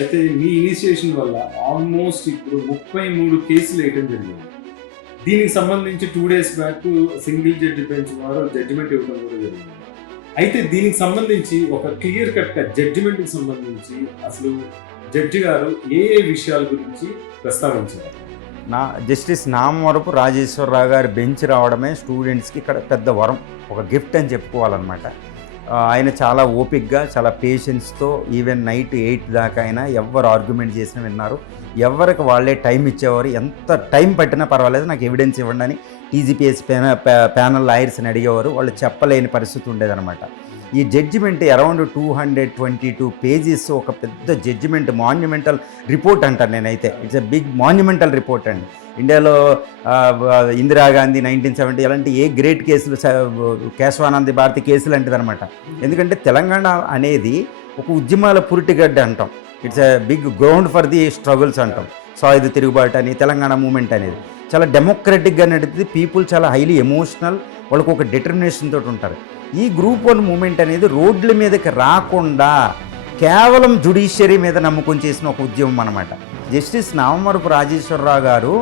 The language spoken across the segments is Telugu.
అయితే మీ ఇనిషియేషన్ వల్ల ఆల్మోస్ట్ ఇప్పుడు 33 కేసులు వేయడం జరిగింది. దీనికి సంబంధించి 2 days back single judge bench వారు జడ్జిమెంట్ ఇవ్వడం కూడా జరిగింది. అయితే దీనికి సంబంధించి ఒక క్లియర్ కట్ జడ్జిమెంట్కి సంబంధించి అసలు జడ్జి గారు ఏ ఏ విషయాల గురించి ప్రస్తావించారు? జస్టిస్ నామవరపు రాజేశ్వరరావు గారి బెంచ్ రావడమే స్టూడెంట్స్కి ఇక్కడ పెద్ద వరం, ఒక గిఫ్ట్ అని చెప్పుకోవాలన్నమాట. ఆయన చాలా ఓపిక్గా, చాలా పేషెన్స్తో ఈవెన్ నైట్ 8 దాకా అయినా ఎవరు ఆర్గ్యుమెంట్ చేసినా విన్నారు. ఎవరికి వాళ్ళే టైం ఇచ్చేవారు. ఎంత టైం పట్టినా పర్వాలేదు, నాకు ఎవిడెన్స్ ఇవ్వండి అని టీజీపీఎస్ ప్యానల్ లాయర్స్ని అడిగేవారు. వాళ్ళు చెప్పలేని పరిస్థితి ఉండేదన్నమాట. ఈ జడ్జిమెంట్ అరౌండ్ 222 పేజెస్, ఒక పెద్ద జడ్జిమెంట్, మాన్యుమెంటల్ రిపోర్ట్ అంటాను నేనైతే. It's a big monumental report అండి. ఇండియాలో ఇందిరాగాంధీ 1970 అలాంటి ఏ గ్రేట్ కేసులు, కేశవానంద భారతి కేసులు లాంటిది అనమాట. ఎందుకంటే తెలంగాణ అనేది ఒక ఉద్యమాల పురిటిగడ్డ అంటాం. It's a big ground for the struggles అంటాం. సాయుధ తిరుగుబాటు అని, తెలంగాణ మూమెంట్ అనేది చాలా డెమోక్రటిక్గా నడుతుంది. పీపుల్ చాలా హైలీ ఎమోషనల్, వాళ్ళకు ఒక డిటర్మినేషన్ తోటి ఉంటారు. ఈ గ్రూప్ 1 మూమెంట్ అనేది రోడ్ల మీదకి రాకుండా కేవలం జ్యుడిషియరీ మీద నమ్ముకొని చేసిన ఒక ఉద్యమం అనమాట. జస్టిస్ నామవరపు రాజేశ్వరరావు గారు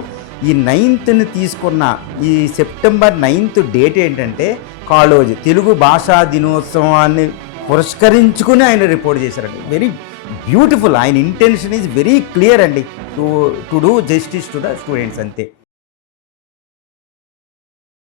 ఈ 9th తీసుకున్న ఈ సెప్టెంబర్ 9th డేట్ ఏంటంటే కాళోజీ తెలుగు భాషా దినోత్సవాన్ని పురస్కరించుకుని ఆయన రిపోర్ట్ చేశారండి. Very beautiful. ఆయన ఇంటెన్షన్ ఈజ్ వెరీ క్లియర్ అండి, to do justice to the students, అంతే.